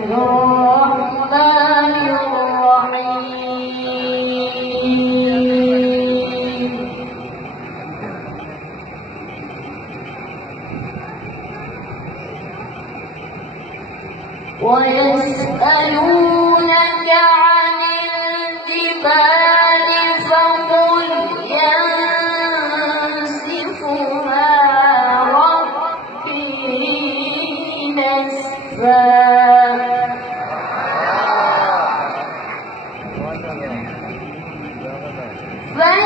الرحمن الرحيم ويسألونك عن الجبال فقل ينسفها ربي نسفا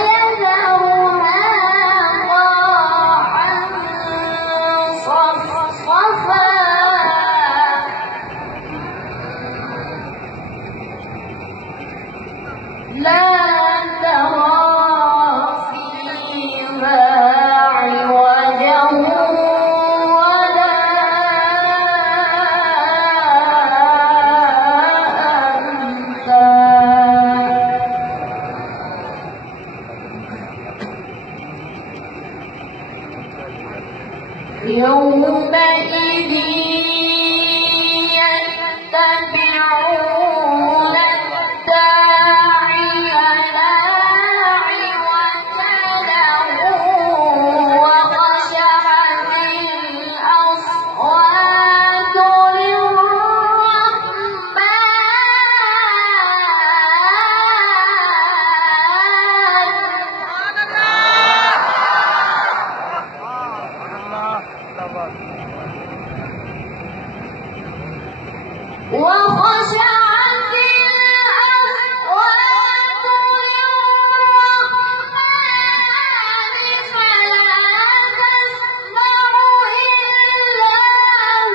فيذرها قاعا صفصفا لا ترى فيها عوجا ولا أمتا يومئذ يتبعون الداعي لا عوج له وخشعت الأصوات وخشعت الأصوات للرحمن فلا تسمع إلا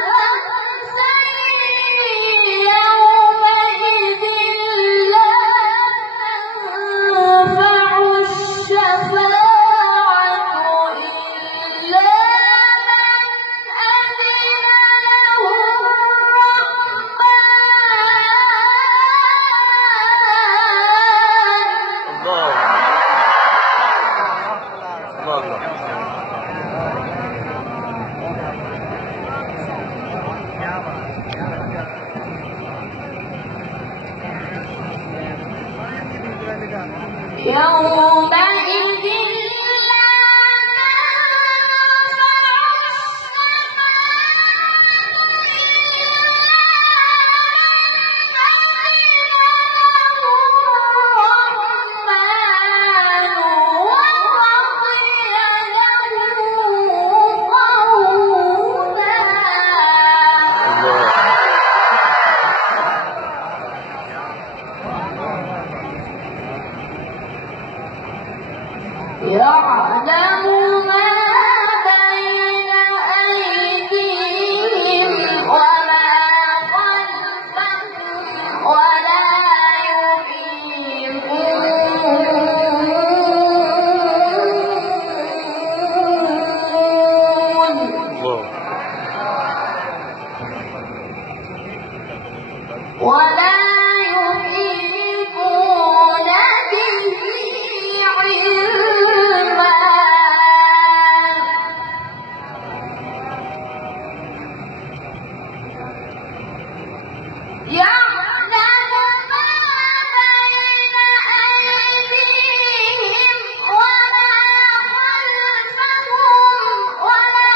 همسا يومئذ لا تنفع الشفاعة إلا من أذن له يومئذ يعلم ما بين أيديهم وما خلفهم ولا يحيطون به علما يعلم ما بين أيديهم وما خلفهم ولا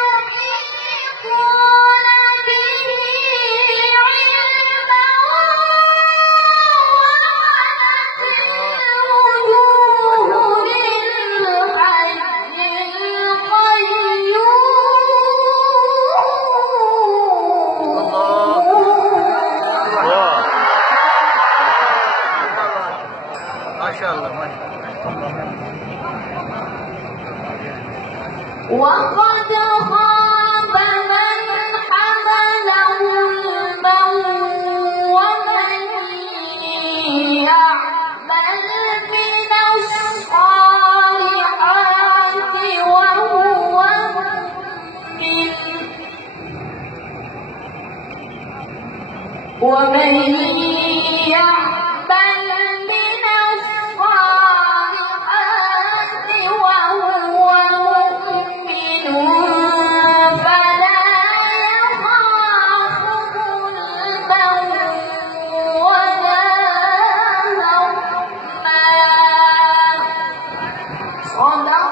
يحيطون به علما وعنت الوجوه للحي وقد خاب من حمل ظلما ومن يعمل من الصالحات وهو مؤمن ومن يعمل من الصالحات وهو مؤمن فلا يخاف calm down.